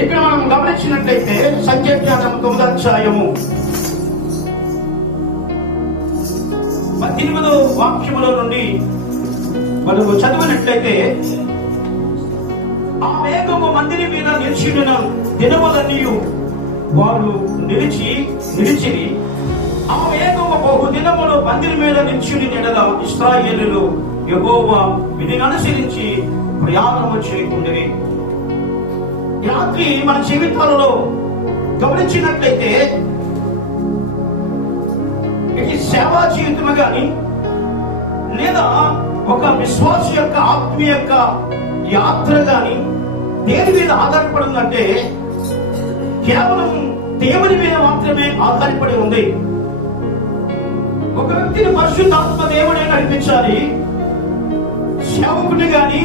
ఇక్కడ మనం గమనించినట్లయితే సంఖ్యాజ్ఞానం 9వ అధ్యాయము 18వ వాక్యములో నుండి మనము చదివినట్లయితే, ఆ మేఘము మందిరం మీద నిలిచిన దినములన్నీ వారు నిలిచి ఆ మేఘము బహు దినములు మందిరం మీద నిలిచిన ఎడల ఇశ్రాయేలులు యెహోవా విధిని అనుసరించి ప్రయాణము చేయకుండిరి. రాత్రి మన జీవితాలలో గమనించినట్లయితే ఇది సేవా జీవితము గాని లేదా ఒక విశ్వాస యొక్క ఆత్మీయ యొక్క యాత్ర గాని దేని మీద ఆధారపడిందంటే కేవలం దేవుని మీద మాత్రమే ఆధారపడి ఉంది. ఒక వ్యక్తిని పరిశుద్ధాత్మ దేవుడే నడిపించాలి. సేవకుని గాని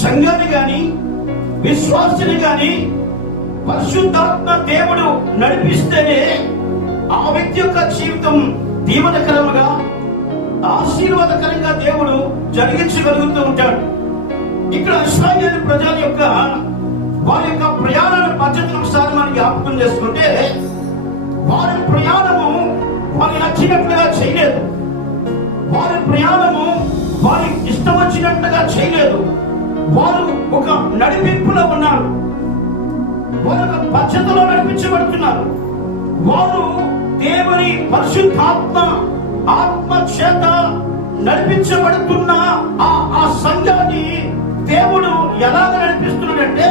సంఘాన్ని గాని విశ్వాసుని గాని పరిశుద్ధాత్మ దేవుడు నడిపిస్తేనే ఆ వ్యక్తి యొక్క జీవితం దీవెనకరముగా ఆశీర్వాదకరంగా దేవుడు జరిగించగలుగుతూ ఉంటాడు. ఇక్కడ ఇశ్రాయేలు ప్రజల యొక్క వారి యొక్క ప్రయాణ పద్ధతిని ఒకసారి మనం జ్ఞాపకం చేసుకుంటే, వారి ప్రయాణము వారి నచ్చినట్లుగా చేయలేదు. వారి ప్రయాణము వారి ఇష్టం వచ్చినట్టుగా చేయలేదు. వారు ఒక నడిపింపులో ఉన్నారు. వారు ఒక పద్ధతిలో నడిపించబడుతున్నారు. వారు దేవుని పరిశుద్ధాత్మ ఆత్మ చేత నడిపించబడుతున్న ఆ సంఘాన్ని దేవుడు ఎలాగ నడిపిస్తున్నాడంటే,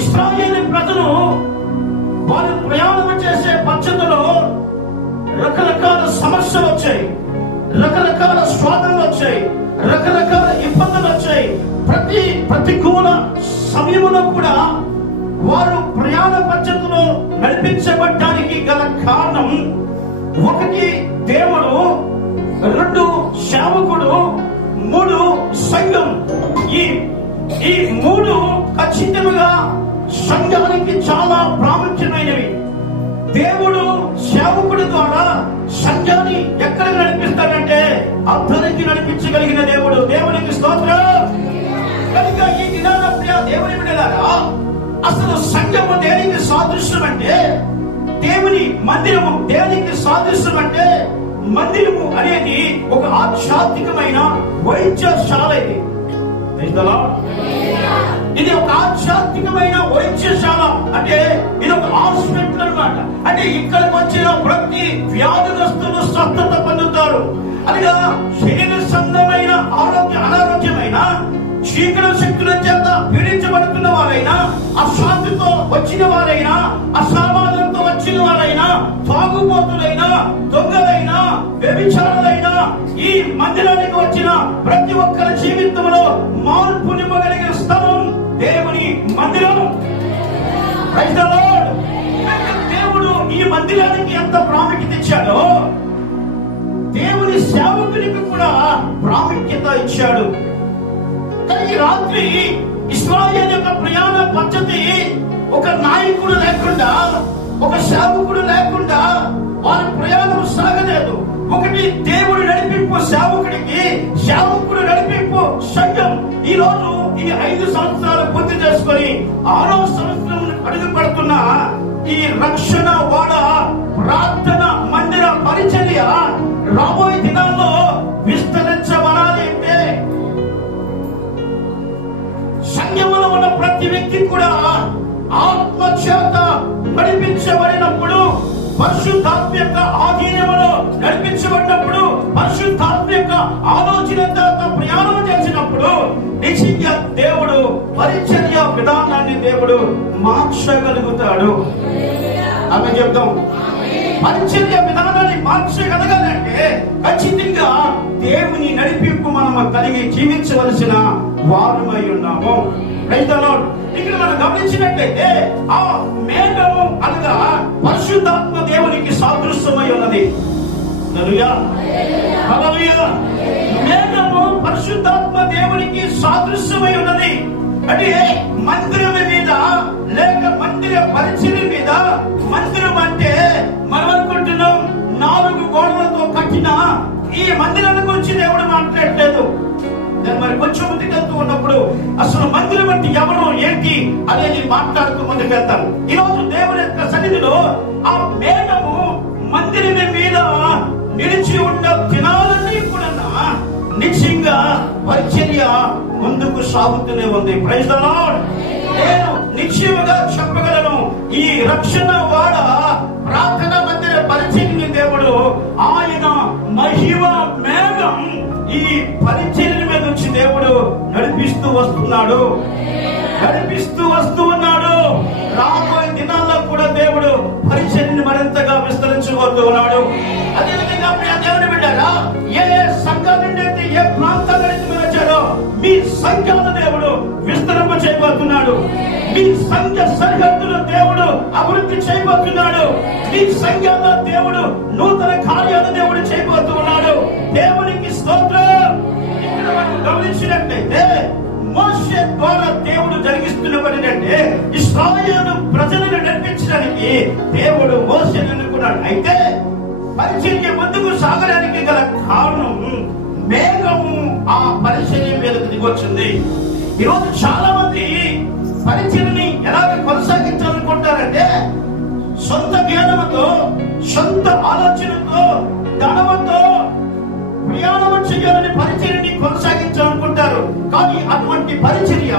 ఇశ్రాయేలు ప్రజలు వారు ప్రయాణం చేసే పద్ధతిలో రకరకాల సమస్యలు వచ్చాయి, రకరకాల స్వాదనలు వచ్చాయి, రకరకాల ఇబ్బందులు వచ్చాయి. ప్రతికూల సమయంలో కూడా వారు ప్రయాణ పద్ధతిలో నడిపించబడడానికి గల కారణం, ఒకటి దేవుడు, 2 సేవకుడు, 3 సంఘం. ఈ 3 ఖచ్చితంగా సంఘానికి చాలా ప్రాముఖ్యమైనవి. దేవుడు సేవకుడి ద్వారా సంఘాన్ని ఎక్కడికి నడిపిస్తాడంటే అర్థానికి నడిపించగలిగిన దేవుడు. దేవునికి స్తోత్రం. కనుక ఈ దినాన ప్రియ దేవుని బిడ్డలారా, అసలు సంఘము దేనికి సాదృశ్యం అంటే దేవుని మందిరము. దేనికి సాదృశ్యం అంటే మందిరము అనేది ఒక ఆధ్యాత్మికమైన వైద్యశాల. ఇది ఒక ఆధ్యాత్మికమైన వైద్యశాల. అంటే ఇది ఒక హాస్పిటల్ అన్నమాట. అంటే ఇక్కడికి వచ్చిన ప్రతి వ్యాధిగ్రస్తులు స్వస్థత పొందుతారు. అనగా శరీర సంబంధమైన అనారోగ్యమైన చీకటి శక్తుల చేత పీడించబడుతున్న వారైనా, అశాంతితో వచ్చిన వారైనా, అసమాధానంతో వచ్చిన వారైనా, తాగుబోతులైనా, దొంగలైనా, వ్యభిచారులైనా, ఈ మందిరానికి వచ్చిన ప్రతి ఒక్కరి జీవితంలో మార్పు నిమ్మగలిగిన స్థలం దేవుని మందిరం. Praise the Lord. దేవుడు ఈ మందిరానికి ఎంత ప్రాముఖ్యత ఇచ్చాడో దేవుని సేవకునికి కూడా ప్రాముఖ్యత ఇచ్చాడు. కానీ రాత్రి ఇశ్రాయేలు యొక్క ప్రయాణ పద్ధతి ఒక నాయకుడు లేకుండా, ఒక సేవకుడు లేకుండా వారి ప్రయాణం సాగలేదు. ఒకటి దేవుడు నడిపింపు సేవకుడికి, సేవకుడు నడిపింపు సంఘం. ఈ రోజు ఈ 5 సంవత్సరాలు పూర్తి చేసుకొని 6వ సంవత్సరం అడుగు పెడుతున్న ఈ రక్షణ వాడ ప్రార్థన మందిర పరిచర్య రాబోయే దినాల్లో విస్తరించబడాలి అంటే సంఘంలో ఉన్న ప్రతి వ్యక్తి కూడా ఆత్మ చేత నడిపించబడినప్పుడు, పరిశుద్ధాత్మ యొక్క ఆధీనంలో నడిపించబడినప్పుడు, పరిశుద్ధాత్మ యొక్క ఆలోచన చేత ప్రయాణం చేసినప్పుడు నిజంగా దేవుడు పరిచర్య విధానాన్ని దేవుడు మార్చగలుగుతాడు. ఆమె చెప్తాం. పరిచర్య విధానాన్ని మార్చగలగాలంటే ఖచ్చితంగా దేవుని నడిపింపు మనం కలిగి జీవించవలసిన వారమై ఉన్నాము. Praise the Lord. ఇక్కడ మనం గమనించినట్లయితే ఆ మేఘము అనగా పరిశుద్ధాత్మ దేవునికి సాదృశ్యమై ఉన్నది. హల్లెలూయా, హల్లెలూయా. మేఘము పరిశుద్ధాత్మ దేవునికి సాదృశ్యమై ఉన్నది. అంటే మందిరం మీద లేక మందిర పరిచర్య మీద, మందిర అసలు మందిరం అంటే ఎవరు ఏంటి అనేది మాట్లాడుతూ ముందుకు వెళ్తాను. ఈరోజు దేవుని యొక్క సన్నిధిలో ఆ మేఘము మందిరమే మీద నిలిచి ఉన్న దినాలన్నీ కూడా నిశ్చయంగా పరిచర్య ముందుకు సాగుతూనే ఉంది. Praise the Lord. నేను నిశ్చయముగా చెప్పగలను, ఈ రక్షణ వాడ ప్రార్థన మందిర పరిచర్య దేవుడు ఆయన మహిమ మేఘం ఈ పరిచర్య మీద నుంచి దేవుడు నడిపిస్తూ వస్తున్నాడు. రాబోయే దినాల్లో కూడా దేవుడు పరిచర్యను మరింతగా విస్తరించబోతూ ఉన్నాడు. అదేవిధంగా దేవుని బిడ్డలారా, ఏ సంఘాల నుండి అయితే ఏ ప్రాంతాల నుంచి మీరు వచ్చారో మీ సంఘాల దేవుడు విస్తరింప చేయబోతున్నాడు. మీ సంఘ సరిహద్దులు దేవుడు అభివృద్ధి చేయబోతున్నాడు. మీ సంఘాల దేవుడు నూతన కార్యాలు దేవుడు చేయబోతూ ఉన్నాడు. దేవునికి స్తోత్రం. ఇక్కడ మనం గమనించినట్లయితే మోషే ద్వారా దేవుడు జరిగిస్తున్న పని అంటే ఇశ్రాయేలు ప్రజలను నడిపించడానికి దేవుడు మోషేను అనుకున్నాడు. అయితే పరిచర్య ముందుకు సాగడానికి గల కారణం మేఘము ఆ పరిచర్య మీదకు దిగొచ్చింది. ఈరోజు చాలా మంది పరిచర్యని ఎలాగ కొనసాగించాలనుకుంటారంటే సొంత జ్ఞానంతో, సొంత ఆలోచనతో, ధనముతో ప్రయాణం చేయాలని పరిచర్యని కొనసాగించాలనుకుంటారు. కానీ అటువంటి పరిచర్య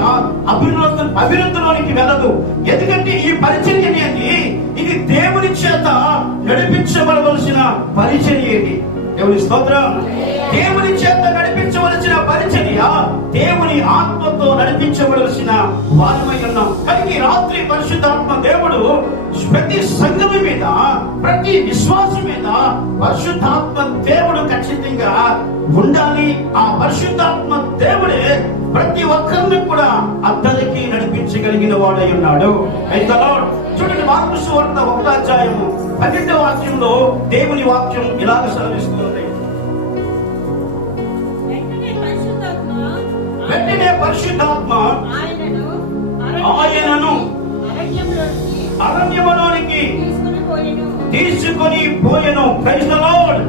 అభివృద్ధిలోనికి వెళ్ళదు. ఎందుకంటే ఈ పరిచర్య అనేది ఇది దేవుని చేత నడిపించబడవలసిన పరిచర్య. దేవుని స్తోత్రం. దేవుని చేత నడిపించవలసిన పరిచర్య దేవుని ఆత్మతో నడిపించబడవలసిన వారమై ఉన్నాం. కానీ రాత్రి పరిశుద్ధాత్మ దేవుడు ప్రతి సంఘం మీద, ప్రతి విశ్వాసం మీద పరిశుద్ధాత్మ దేవుడు ఖచ్చితంగా ఉండాలి. ఆ పరిశుద్ధాత్మ దేవుడే ప్రతి ఒక్కరిని కూడా అద్దరికి నడిపించగలిగిన వాడై ఉన్నాడు. చూడండి, మార్కు సువార్త 1వ అధ్యాయము 12వ వాక్యంలో దేవుని వాక్యం ఇలాగ సెలవిస్తుంది. వెంటనే పరిశుద్ధాత్మ ఆయనను అరణ్యములోనికి తీసుకొని పోయెను. Praise the Lord.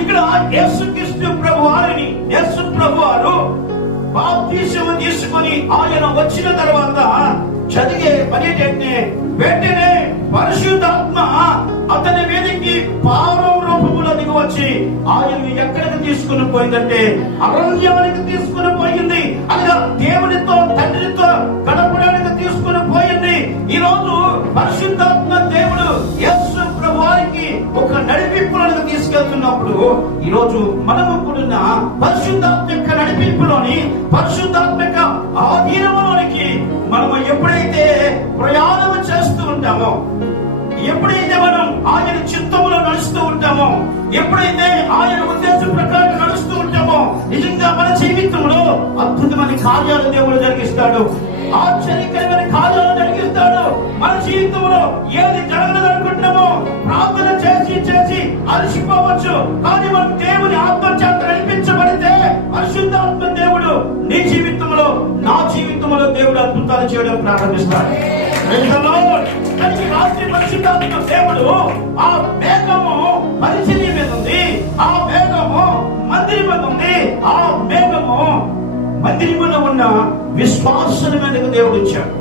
ఇక్కడ యేసుక్రీస్తు ప్రభువారిని, యేసు ప్రభువారు బాప్తిసము తీసుకొని ఆయన వచ్చిన తర్వాత చదివే పని ఏంటంటే వెంటనే పరిశుద్ధాత్మ అతని మీదకి పావురం రూపంలో దిగి వచ్చి ఆయన్ని ఎక్కడికి తీసుకుని పోయిందంటే అరణ్యానికి తీసుకుని పోయింది. అనగా దేవునితో, తండ్రితో గడపడానికి తీసుకుని పోయింది. ఈ రోజు పరిశుద్ధాత్మ దేవుడు యేసు ప్రభువారికి ఒక నడిపింపులను తీసుకెళ్తున్నప్పుడు ఈ రోజు మనము కూడా పరిశుద్ధాత్మ యొక్క నడిపింపులోని, పరిశుద్ధాత్మ యొక్క ఆధీనంలోనికి మనము ఎప్పుడైతే ప్రయాణం చేస్తూ ఉంటామో, ఎప్పుడైతే మనం ఆయన చిత్తములో నడుస్తూ ఉంటామో, ఎప్పుడైతే ఆయన ఉద్దేశం ప్రకారం నడుస్తూ ఉంటామో, నిజంగా మన జీవితంలో అద్భుతమైన కార్యాలు దేవుడు జరిగిస్తాడు. ఆశ్చర్యకరమైన కార్యాలు జరిగిస్తాడు. మన జీవితంలో ఏది జరగదనుకుంటున్నామో ప్రార్థన చేసి చేసి అలసిపోవచ్చు. కానీ మనం దేవుని ఆత్మచేత నడిపించబడితే పరిశుద్ధాత్మ దేవుడు నీ జీవితంలో, నా జీవితంలో దేవుడు అద్భుతాలు చేయడం ప్రారంభిస్తాడు. రాత్రి పరిశుద్ధాత్మ దేవుడు ఆ మేఘము పరిచర్య మీద ఉంది, ఆ మేఘము మందిరం మీద ఉంది, ఆ మేఘము మందిరములో ఉన్న విశ్వాసుల మీదకు దేవుడు ఇచ్చాడు.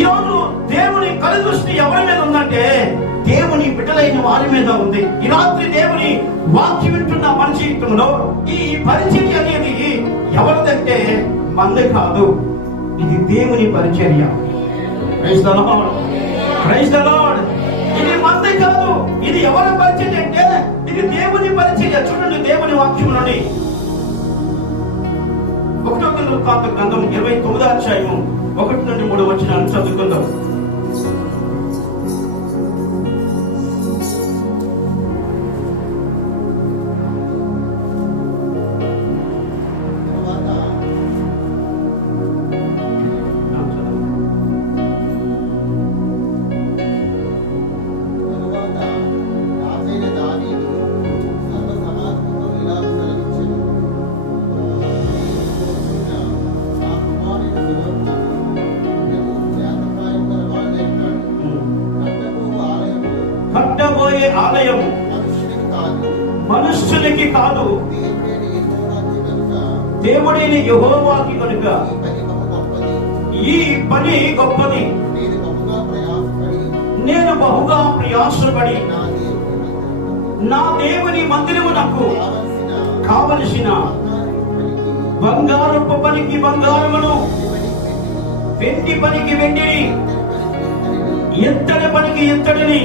ఈరోజు దేవుని కనుదృష్టి ఎవరి మీద ఉందంటే దేవుని బిడ్డలైన వారి మీద ఉంది. ఈ రాత్రి దేవుని వాక్యం వింటున్న మన జీవితంలో ఈ పరిచర్య అనేది ఎవరిదంటే మంది కాదు, ఇది దేవుని పరిచర్య. Praise the Lord. Praise the Lord. ఇది మంది కాదు, ఇది ఎవరి పరిచర్య అంటే ఇది దేవుని పరిచర్య. చూడండి, దేవుని వాక్యం నుండి 1వ గ్రంథం 29వ అధ్యాయం 1 నుండి 3 వచనాలను చదువుకుందాం. ఆలయం మనుష్యులకి కాదు, దేవుడైన యెహోవాకి కనుక ఈ పని గొప్పది. నేను బహుగా ప్రయాసపడి నా దేవుని మందిరమునకు కావలసిన బంగారపు పనికి బంగారమును, వెండి పనికి వెండిని, ఎత్తడి పనికి ఎత్తడిని,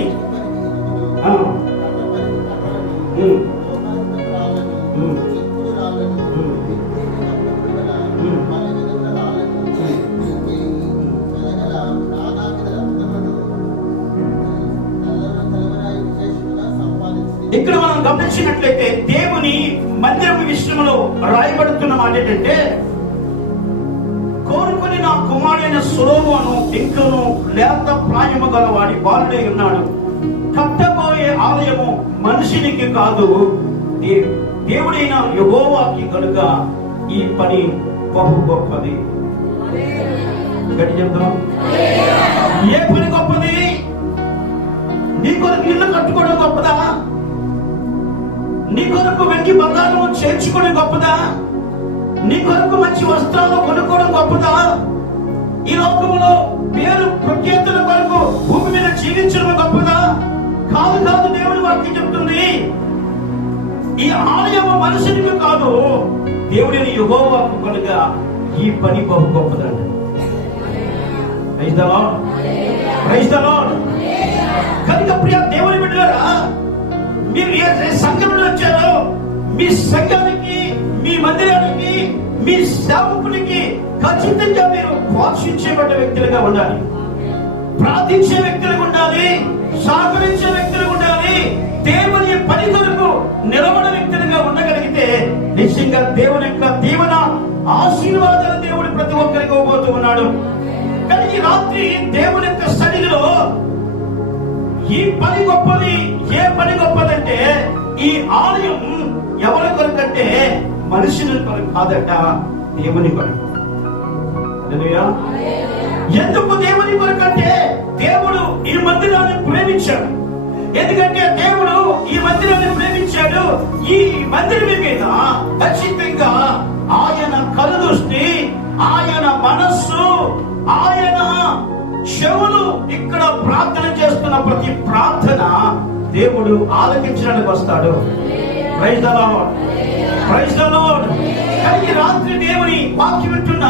ఇక్కడ మనం గమనించినట్లయితే దేవుని మందిరం విషయంలో రాయబడుతున్న మాట ఏంటంటే, కోరుకుని నా కుమారుడైన సొలొమోను ఇంకను లేత ప్రాయము గల వాడి బాలుడై ఉన్నాడు. కట్టబోయే ఆలయము మనిషినికి కాదు, దేవుడైన యెహోవాకి కనుక ఈ పని బహు గొప్పది. గట్టి చెప్తాం. ఏ పని గొప్పది? నీ కొరకు ఇల్లు కట్టుకోవడం గొప్పదా? నీ కొరకు వెండి బంగారం చేర్చుకోవడం గొప్పదా? నీ కొరకు మంచి వస్త్రాలు కొనుక్కోవడం గొప్పదా? ఈ లోకంలో పేరు ప్రఖ్యాతుల కొరకు భూమి మీద జీవించడం గొప్పదా? కాదు కాదు. దేవుడి వాక్యం చెప్తుంది, ఈ ఆలయము మనుషునికి కాదు, దేవుడిని యెహోవాకు కనుక ఈ పని బహు గొప్పదండి. Praise the Lord, praise the Lord. కనుక ప్రియ దేవుని బిడ్డలారా, మీరు ఏ సంఘంలో వచ్చారో, మీ సంఘానికి, మీ మందిరానికి, మీ సేవకునికి ఖచ్చితంగా మీరు పోషించేబడ్డ వ్యక్తులుగా ఉండాలి, ప్రార్థించే వ్యక్తులుగా ఉండాలి, సహకరించే వ్యక్తులుగా ఉండాలి, దేవుని పని కొరకు నిలబడ వ్యక్తులుగా ఉండగలిగితే నిశ్చయంగా దేవుని యొక్క దీవెన, ఆశీర్వాదాలు దేవుడు ప్రతి ఒక్కరికి ఇవ్వబోతూ ఉన్నాడు. కానీ ఈ రాత్రి దేవుని యొక్క సన్నిధిలో ఈ పని గొప్పది. ఏ పని గొప్పదంటే, ఈ ఆలయం ఎవరి కొరకంటే మనుషుల కొరకు కాదట, దేవుని కొరకు. ఎందుకు దేవుని కొరకంటే, దేవుడు ఈ మందిరాన్ని ప్రేమించాడు. ఎందుకంటే దేవుడు ఈ మందిరాన్ని ప్రేమించాడు. ఈ మందిరం మీద ఖచ్చితంగా ఆయన కనుదృష్టి, ఆయన మనస్సు, ఆయన చెవులు ఇక్కడ ప్రార్థన చేస్తున్న ప్రతి ప్రార్థన దేవుడు ఆలకించడానికి వస్తాడు. Praise the Lord, praise the Lord. కానీ రాత్రి దేవుని వాక్యం వింటున్న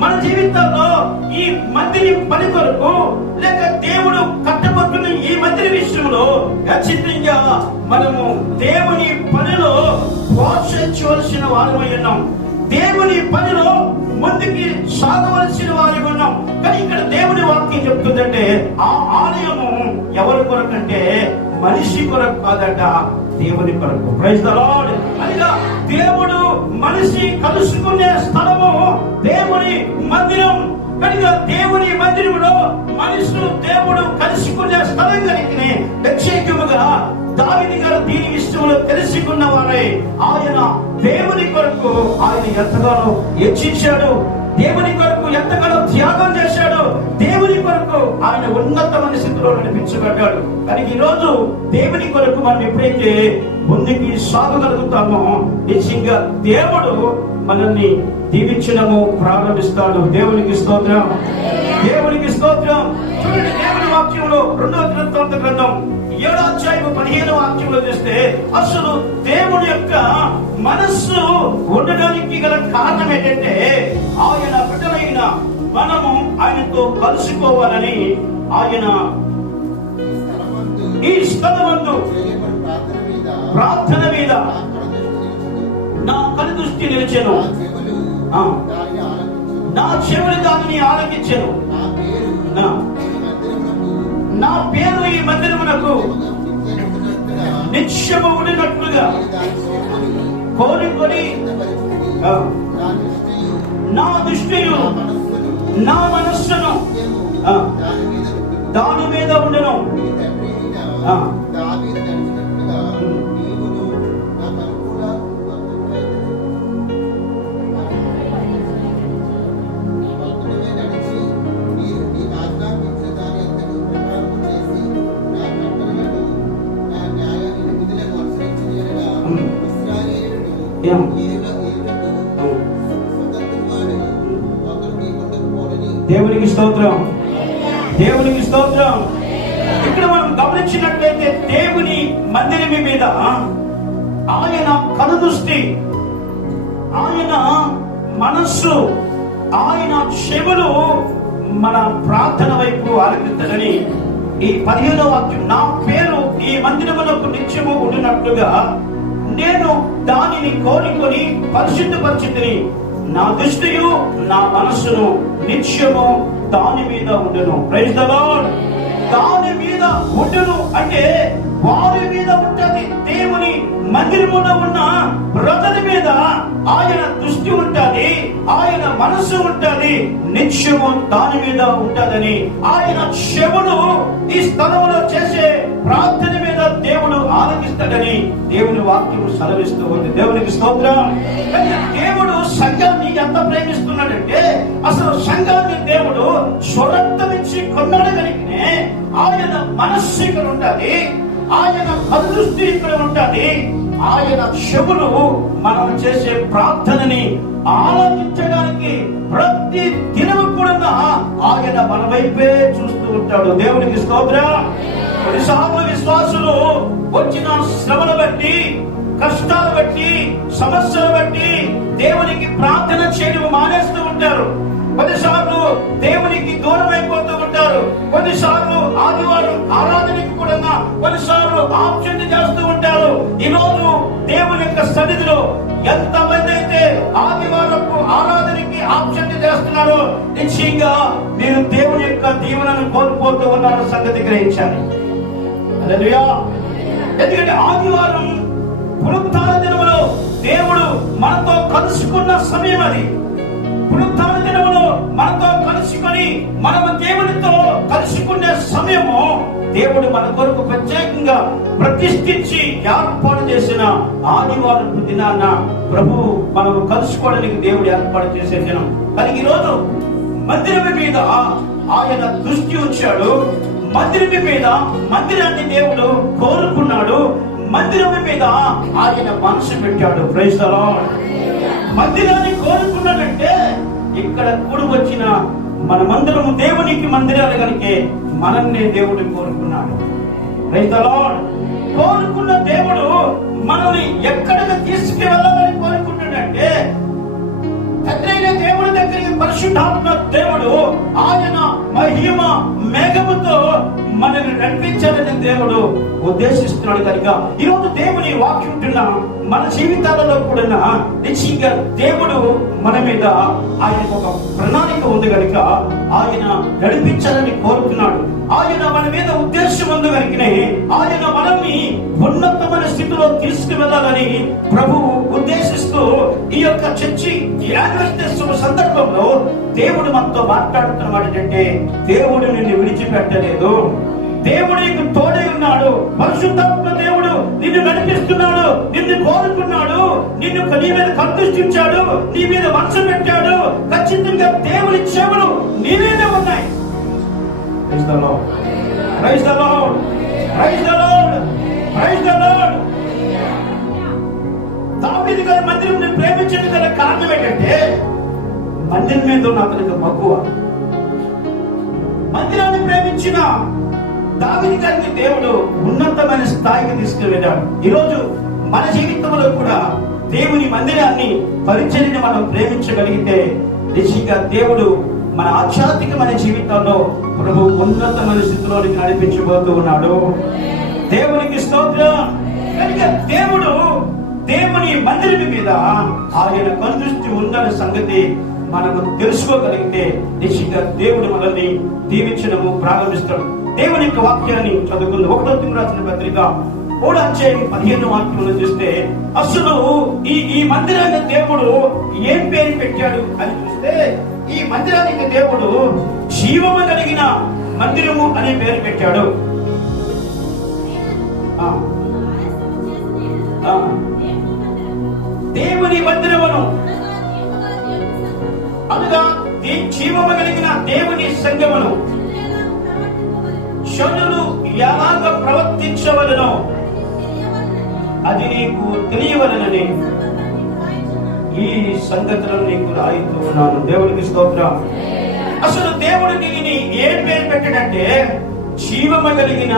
మన జీవితాల్లో ఈ మందిరి పని కొరకు, లేక దేవుడు కట్టబడుతున్న ఈ మందిరి విషయంలో ఖచ్చితంగా మనము దేవుని పనిలో పోషించవలసిన వారమై ఉన్నాం. దేవుని పనిలో ముందుకి సాగవలసిన వారి ఉన్నాం. కానీ ఇక్కడ దేవుని వాక్యం చెప్తుందంటే, ఆ ఆలయము ఎవరి కొరకంటే మనిషి కొరకు కాదట, దేవుని కొరకు. Praise the Lord. అనగా దేవుడు మనిషి కలుసుకునే స్థలము దేవుని మందిరం. కనుక దేవుని మందిరంలో మనుషులు దేవుడు కలుసుకునే స్థలం కలిగినే ప్రత్యేకముగా దావీదు గారు దీని విషయంలో తెలుసుకున్న వారై ఆయన దేవుని కొరకు ఆయన ఎంతగానో హెచ్చించాడు, దేవుని కొరకు ఎంతగానో త్యాగం చేశాడు, దేవుని కొరకు ఆయన ఉన్నతమైన స్థితిలో నడిపించబడ్డాడు. కానీ ఈ రోజు దేవుని కొరకు మనం ఎప్పుడైతే ముందుకి సాగగలుగుతామో నిశ్చయంగా దేవుడు మనల్ని దీవించడము ప్రారంభిస్తాడు. దేవునికి స్తోత్రం, దేవునికి స్తోత్రం. చూడండి, దేవుని వాక్యంలో 2వ దినవృత్తాంత గ్రంథం 7వ అధ్యాయం 15వ వాక్యంలో చూస్తే, అసలు దేవుని యొక్క మనస్సు ఉండడానికి గల కారణం ఏంటంటే, ఆయన బిడ్డలైన మనము ఆయనతో కలుసుకోవాలని ఆయన ఈ స్థలమందు ప్రార్థన మీద నా కనుదృష్టి నిలిచెను, నా చెవులు దానిని ఆలకించెను, నా పేరు ఈ మందిరమునకు నిత్యము ఉండినట్లుగా కోరుకొని నా దృష్టియు నా మనస్సును దాని మీద ఉండను. దేవునికి స్తోత్రం, దేవునికి స్తోత్రం. ఇక్కడ మనం గమనించినట్లయితే దేవుని మందిరం మీద ఆయన కనుదృష్టి, ఆయన మనస్సు, ఆయన చెవులు మన ప్రార్థన వైపు ఆలకించదని ఈ 15వ వాక్యం, నా పేరు ఈ మందిరమునకు నిత్యము ఉండినట్లుగా నేను దానిని కోరుకొని పరిశుద్ధపరిచితిని, నా దృష్టియు నా మనస్సును నిత్యము దాని మీద ఉండును. Praise the Lord. దాని మీద ఉండును అంటే వారి మీద ఉంటది. దేవుని మందిరములో ఉన్న ప్రజల మీద ఆయన దృష్టి ఉంటది, ఆయన మనసు ఉంటది, నిత్యము దాని మీద ఉంటదని ఆయన చెవులు ఈ స్థలంలో చేసే ప్రార్థన మీద దేవుడు ఆనందిస్తాడని దేవుని వాక్యం సెలవిస్తూ ఉంది. దేవునికి స్తోత్రం. దేవుడు సంఘాన్ని ఎంత ప్రేమిస్తున్నాడంటే అసలు సంఘాన్ని దేవుడు స్వరక్తమిచ్చి కొన్నాడు కనుకనే ఆయన మనస్సు ఇక్కడ ఉండాలి, ఆయన కనుదృష్టి ఇక్కడ ఉండాలి, ఆయన చెవులు మనం చేసే ప్రార్థనని ఆలోచించడానికి ప్రతి దినము కూడా ఆయన మన వైపే చూస్తూ ఉంటాడు. దేవునికి స్తోత్రం. కొన్నిసార్లు విశ్వాసులు వచ్చిన శ్రమను బట్టి, కష్టాలు బట్టి, సమస్యలు బట్టి దేవునికి ప్రార్థన చేయడం మానేస్తూ ఉంటారు. కొన్నిసార్లు దేవునికి దూరం అయిపోతూ ఉంటారు. కొన్నిసార్లు ఆదివారం ఆరాధనకి కూడా కొన్నిసార్లు ఆప్షన్ చేస్తూ ఉంటారు. ఈ రోజు దేవుని యొక్క సన్నిధిలో ఎంతమంది అయితే ఆదివారపు ఆరాధనకి ఆప్షన్ చేస్తున్నారో నిశ్చయంగా మీరు దేవుని యొక్క దీవెనను కోల్పోతూ ఉన్నారో సంగతి గ్రహించాలి. హల్లెలూయా. ఎందుకంటే ఆదివారం పునరుత్థాన దినములో దేవుడు మనతో కలుసుకున్న సమయం అది. పునరుత్థాన దినములో మనతో కలుసుకొని మనము దేవునితో కలుసుకునే సమయము దేవుడు మన కొరకు ప్రత్యేకంగా ప్రతిష్ఠించి ఏర్పాటు చేసిన ఆదివారం దినాన ప్రభు మనము కలుసుకోవడానికి దేవుడు ఏర్పాటు చేసే దినం. కానీ ఈరోజు మందిరం మీద ఆయన దృష్టి ఉంచాడు. మందిరం మీద మందిరాన్ని దేవుడు కోరుకున్నాడు. మందిరం మీద ఆయన మనసు పెట్టాడు. Praise the Lord. మందిరాన్ని కోరుకున్నాడంటే ఇక్కడ కూడి వచ్చిన మన మందిరము దేవునికి మందిరాలు కనుకే మనల్ని దేవుడు కోరుకున్నాడు. Praise the Lord. కోరుకున్న దేవుడు మనల్ని ఎక్కడికి తీసుకువెళ్ళాలని కోరుకుంటున్నాడంటే తండ్రైన దేవుడి దగ్గరికి పరిశుద్ధాత్మ దేవుడు ఆయన మహిమ మేఘముతో మనల్ని నడిపించాలని దేవుడు ఉద్దేశిస్తున్నాడు. కనుక ఈరోజు దేవుని వాక్యం ఉంటున్న మన జీవితాలలో కూడా నిశ్చయంగా దేవుడు మన మీద ఆయనకు ఒక ప్రణాళిక ఉంది కనుక ఆయన నడిపించాలని కోరుతున్నాడు. ఆయన మన మీద ఉద్దేశం ఉంది కనుకనే ఆయన మనల్ని ఉన్నతమైన స్థితిలో తీసుకువెళ్ళాలని ప్రభువు ఉద్దేశిస్తూ ఈ యొక్క చర్చి ఈ యానివర్సరీ సందర్భంలో దేవుడు మనతో మాట్లాడుతున్నమాట ఏంటంటే దేవుడు నిన్ను విడిచిపెట్టలేదు, దేవుడు నీకు తోడై ఉన్నాడు, పరిశుద్ధాత్మ దేవుడు నిన్ను నడిపిస్తున్నాడు, నిన్ను కోరుకున్నాడు, నిన్ను నీ మీద కర్దృష్టించాడు, నీ మీద మనసు పెట్టాడు. ఖచ్చితంగా దేవుని చెవులు నీ మీదే ఉన్నాయి. Praise the Lord, praise the Lord, praise the Lord, praise the Lord. దావీదు గారి మందిరం ప్రేమించడానికి గల కారణం ఏంటంటే మందిరం మీద ఉన్న అతనికి మక్కువ. మందిరాన్ని ప్రేమించిన దావీదు గారిని దేవుడు ఉన్నతమైన స్థాయికి తీసుకువెళ్ళాడు. ఈరోజు మన జీవితంలో కూడా దేవుని మందిరాన్ని పరిచర్యని మనం ప్రేమించగలిగితే నిశ్చయంగా దేవుడు మన ఆధ్యాత్మికమైన జీవితంలో ప్రభు ఉన్నతమైన స్థితిలోనికి నడిపించబోతూ ఉన్నాడు. దేవునికి స్తోత్రం. కనుక దేవుడు దేవుని మందిరం మీద ఆయన కనుదృష్టి ఉందనే సంగతి మనకు తెలుసుకోగలిగితే నిశ్చయంగా దేవుడు మనల్ని దీవించడము ప్రారంభిస్తాడు. దేవుని యొక్క వాక్యాన్ని చదువుకుంది. 1వ తిమోతి రాసిన పత్రిక 3వ అధ్యాయం 15వ వాక్యంలో చూస్తే అసలు ఈ మందిరాన్ని దేవుడు ఏం పేరు పెట్టాడు అని చూస్తే ఈ మందిరానికి దేవుడు జీవము కలిగిన మందిరము అనే పేరు పెట్టాడు. దేవుని మందిరమును అనగా జీవము కలిగిన దేవుని సంఘమును శనులు ఎలాగ ప్రవర్తించవలనో అది నీకు తెలియవలనని ఈ సంగతులను నీకు రాయితూ ఉన్నాను. దేవునికి స్తోత్రం. అసలు దేవుడికి ఏం పేరు పెట్టాడంటే జీవము కలిగిన,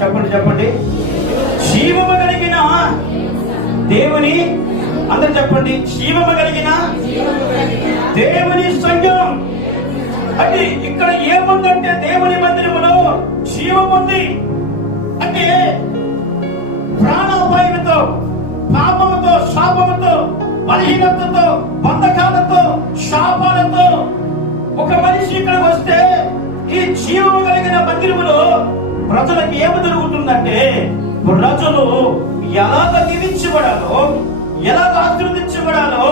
చెప్పండి జీవము కలిగిన దేవుని, అందరు చెప్పండి, జీవము కలిగిన దేవుని సంఘం. అంటే ఇక్కడ ఏముందంటే దేవుని మందిరములో జీవం ఉంది. అంటే ప్రాణాపాయంతో, పాపముతో, శాపముతో, బలహీనతతో, బంధకాలతో, శాపాలతో ఒక మనిషి ఇక్కడ వస్తే ఈ జీవము కలిగిన మందిరములో ప్రజలకు ఏమి జరుగుతుందంటే, ప్రజలు ఎలాగ దీవించబడాలో, ఎలాగ ఆశీర్వదించబడాలో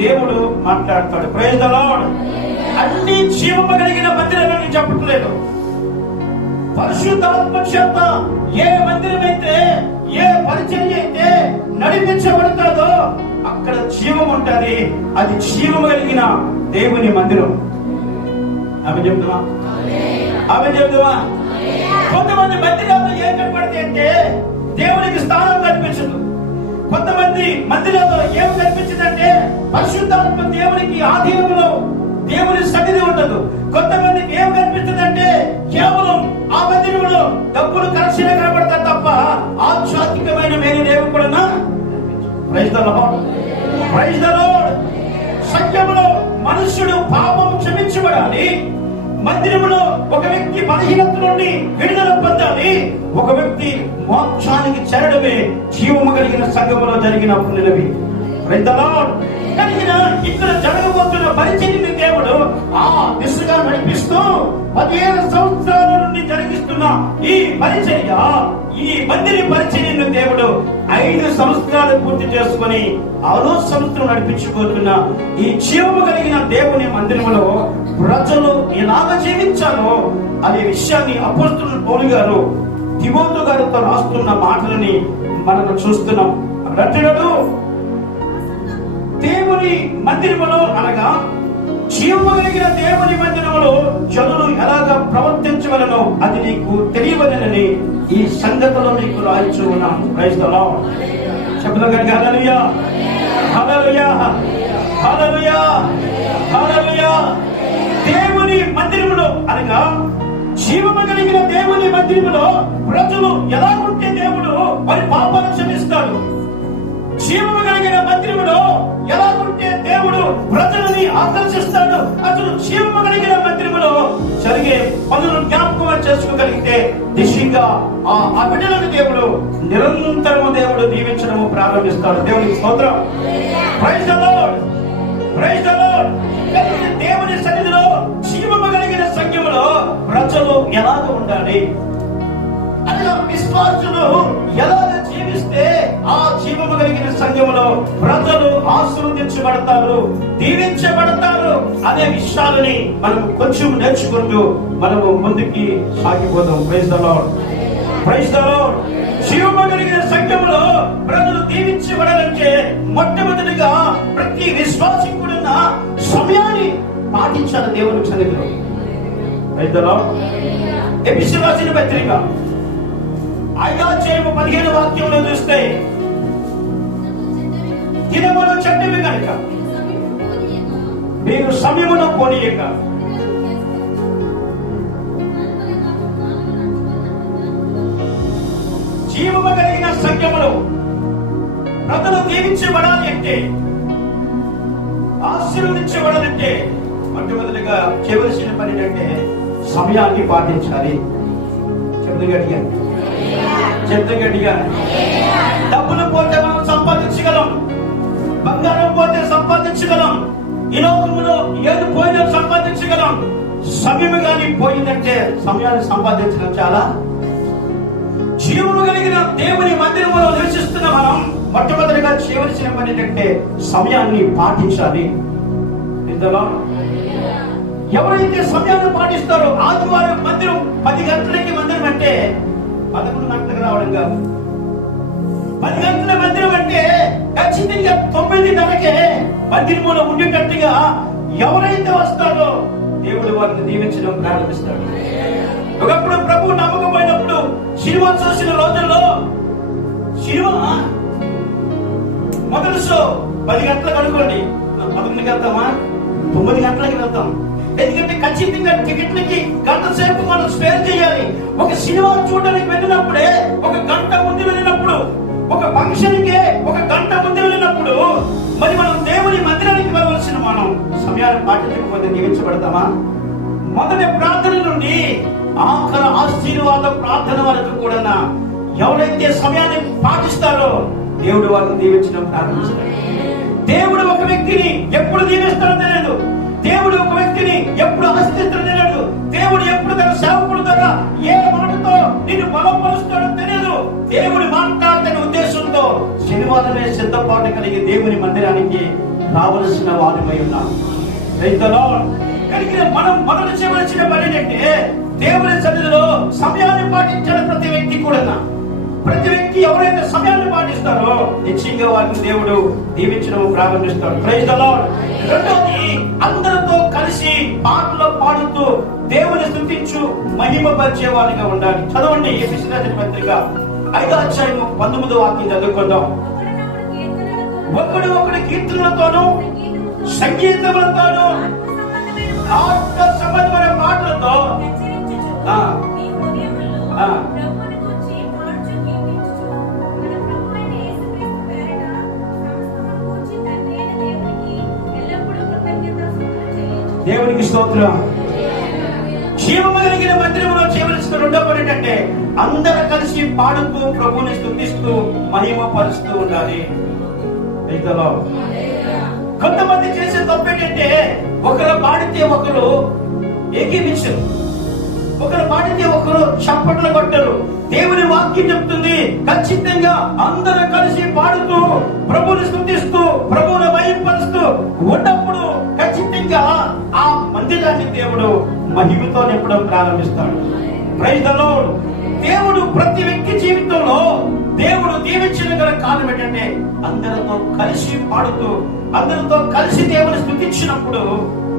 దేవుడు మాట్లాడతాడు. Praise the Lord. అన్ని జీవము కలిగిన మందిరాలను చెప్పట్లేదు. పరిశుద్ధాత్మ చేత ఏ మందిరం అయితే, ఏ పరిచర్య అయితే నడిపించబడతాదో అక్కడ జీవం ఉంటుంది. అది జీవము కలిగిన దేవుని మందిరం. ఆమె చెప్తున్నా. కొంతమంది మందిరాల్లో ఏం కనపడితే అంటే దేవునికి స్థానం కనిపించదు. కొంతమంది మందిరాల్లో ఏం కనిపించదంటే పరిశుద్ధాత్మ దేవునికి ఆధీనంలో దేవుని సన్నిధి ఉండదు. కొంతమందికి ఏం కనిపిస్తుందంటే కేవలం ఆ మందిరంలో డబ్బులు కలెక్షన్ కనబడతారు తప్ప ఆధ్యాత్మికమైన మేలు దేవుడు కూడా. Praise the Lord. Praise the Lord. సంఘములో మనుష్యుడు పాపం క్షమించబడాలి. మందిరములో ఒక వ్యక్తి బలహీనత నుండి విడుదల పొందాలి. ఒక వ్యక్తి మోక్షానికి చేరడమే జీవము కలిగిన సంఘములో జరిగినప్పుడు నిలవి. Praise the lord. కలిగిన ఇక్కడ జరగబోతున్న పరిచర్యని దేవుడు ఆ దిశగా నడిపిస్తూ 15 సంవత్సరాల నుండి జరిగిస్తున్న ఈ పరిచర్య, ఈ మందిర పరిచర్యను దేవుడు 5 సంవత్సరాలు పూర్తి చేసుకుని 6వ సంవత్సరం నడిపించబోతున్న ఈ జీవము కలిగిన దేవుని మందిరంలో ప్రజలు ఎలాగ జీవించాలో అనే విషయాన్ని అపోస్తలుడు పౌలు గారు తిమోతు గారితో రాస్తున్న మాటలని మనం చూస్తున్నాం. అంటున్నాడు, దేవుని మందిరములో అనగా జీవము కలిగిన దేవుని మందిరములో జనులు ఎలాగ ప్రవర్తించవలనో అది నీకు తెలియవలెనని ఈ సంగతిలో నీకు రాయించు ఉన్నాం. Praise the Lord. చెప్తాం కనుక హల్లెలూయా, హల్లెలూయా, హల్లెలూయా, హల్లెలూయా. దేవుని మందిరములో అనగా జీవము కలిగిన దేవుని మందిరములో ప్రజలు ఎలా ఉంటే దేవుడు వారి పాపాలను క్షమిస్తాడు. జీవము కలిగిన మందిరములో ఎలా ఉంటే దేవుడు ప్రజలని ఆకర్షిస్తాడు. అసలు జీవము కలిగిన మందిరములో జరిగే పనులను జ్ఞాపకం చేసుకోగలిగితే దిశగా ఆ బిడ్డలను దేవుడు నిరంతరము దేవుడు దీవించడము ప్రారంభిస్తాడు. దేవునికి స్తోత్రం. Praise the Lord. Praise the Lord. దేవుని సన్నిధిలో జీవము కలిగిన సంఘములో ప్రజలు ఎలాగ ఉండాలి, అలా విశ్వాసులు ఎలాగ జీవిస్తే ఆ జీవము కలిగిన సంఘములో ప్రజలు ఆశీర్వదించబడతారు, దీవించబడతారు అనే విషయాలని మనం కొంచెం నేర్చుకుంటూ మనము ముందుకి సాగిపోదాం. Praise the Lord. Praise the Lord. జీవము కలిగిన సంఘములో ప్రజలు దీవించబడాలంటే మొట్టమొదటిగా ప్రతి విశ్వాసి కూడా సమయాన్ని పాటించాలి దేవుని సన్నిధిలో. Praise the lord. ఎఫెసీయులకు రాసిన పత్రిక 5వ అధ్యాయము 15వ వాక్యంలో చూస్తే, దినములు చెడ్డవి కనుక మీరు సమయమును పోనీయక జీవము కలిగిన సంఘములో ప్రజలు దీవించబడాలి అంటే, ఆశీర్వదించబడాలంటే మొట్టమొదటిగా చేయవలసిన పని ఏంటంటే సమయాన్ని పాటించాలి. చెప్తే గట్టిగా డబ్బులు పోతే మనం సంపాదించగలం, బంగారం పోతే సంపాదించగలం, ఈ లోకంలో ఏది పోయినా సంపాదించగలం. సమయం కానీ పోయిందంటే సమయాన్ని సంపాదించడం చాలా. జీవము కలిగిన దేవుని మందిరంలో నివసిస్తున్న మనం మొట్టమొదటిగా చేయవలసిన పని ఏంటంటే సమయాన్ని పాటించాలి. ఇందులో ఎవరైతే సమయాన్ని పాటిస్తారో, ఆదివారం మందిరం 10 గంటలకి మందిరం అంటే 11 గంటలకు రావడం కాదు. 10 గంటల మందిరం అంటే ఖచ్చితంగా 9:30కే మందిరంలో ఉండేటట్టుగా ఎవరైతే వస్తారో దేవుడు వారిని దీవించడం ప్రారంభిస్తాడు. ఒకప్పుడు ప్రభు నమ్మకపోయినప్పుడు సినిమా చూసిన రోజుల్లో సినిమా మొదటి షో 10 గంటలకు అనుకోండి, 11కి వెళ్తామా, 9 గంటలకి వెళ్తాం. ఎందుకంటే ఖచ్చితంగా టికెట్లకి గంట సేపు మనం స్పేర్ చేయాలి. ఒక సినిమా చూడడానికి వెళ్ళినప్పుడే ఒక గంట ముందు వెళ్ళినప్పుడు, ఒక ఫంక్షన్ కి ఒక గంట ముందు వెళ్ళినప్పుడు, మరి మనం దేవుని మందిరానికి వెళ్ళవలసిన మనం సమయాన్ని పాటించకపోతే దీవించబడతామా? మొదటి ప్రార్థన నుండి ఆఖరి ఆశీర్వాద ప్రార్థన వరకు కూడా ఎవరైతే సమయాన్ని పాటిస్తారో దేవుడు వారిని దీవించడం ప్రారంభిస్తాడు. దేవుడు ఒక వ్యక్తిని ఎప్పుడు దీవిస్తాడో తెలియదు. దేవుడు ఒక వ్యక్తిని ఎప్పుడు ఆశిస్తాడో తెలియదు. దేవుడు ఎప్పుడు తన సేవకుల ద్వారా ఏ మాటతో నిన్ను బలపరుస్తాడో తెలియదు. దేవుడు మాట్లాడని ఉద్దేశంతో శనివారమే సిద్ధపాటు కలిగి దేవుని మందిరానికి రావలసిన వారమై ఉన్నాం. కనుక మనం మొదలు చేయవలసిన పని ఏంటంటే దేవుని సన్నిధిలో సమయాన్ని పాటించిన ప్రతి వ్యక్తి కూడా, ప్రతి వ్యక్తి ఎవరైతే సమయాన్ని పాటిస్తారో నిశ్చయంగా వారిని దేవుడు దీవించడం ప్రారంభిస్తాడు. Praise the Lord. రెండోది, అందరితో కలిసి పాటలు పాడుతూ దేవుని స్తుతించు మహిమపరిచే వారిగా ఉండాలి. చదవండి ఎఫెసీయులకు రాసిన పత్రిక 5వ అధ్యాయం 19వ వాక్యం చదువుకుందాం. ఒకడు కీర్తనలతోనూ సంగీతములతోనూ ఆత్మ సంబంధమైన పాటలతో దేవునికి స్తోత్రం. జీవము కలిగిన మందిరంలో చేయవలసిన రెండో పని ఏంటంటే అందరూ కలిసి పాడుతూ ప్రభువుని స్తుతిస్తూ మహిమపరుస్తూ ఉండాలి. కొంతమంది చేసే తప్పు ఏంటంటే ఒకరు పాడితే ఒకరు ఏకీపించరు, ఒకరు పాడితే ఒకరు చప్పట్లు కొట్టరు. దేవుని వాక్యం చెప్తుంది ఖచ్చితంగా అందరూ కలిసి పాడుతూ ప్రభువుని స్తుతిస్తూ ప్రభువుని మహిమపరుస్తూ ఉన్నప్పుడు ఖచ్చితంగా ఆ మందిరాన్ని దేవుడు మహిమతో నింపడం ప్రారంభిస్తాడు. Praise the Lord. దేవుడు ప్రతి వ్యక్తి జీవితంలో దేవుడు దీవించిన గల కారణం ఏంటంటే అందరితో కలిసి పాడుతూ అందరితో కలిసి దేవుని స్తుతించినప్పుడు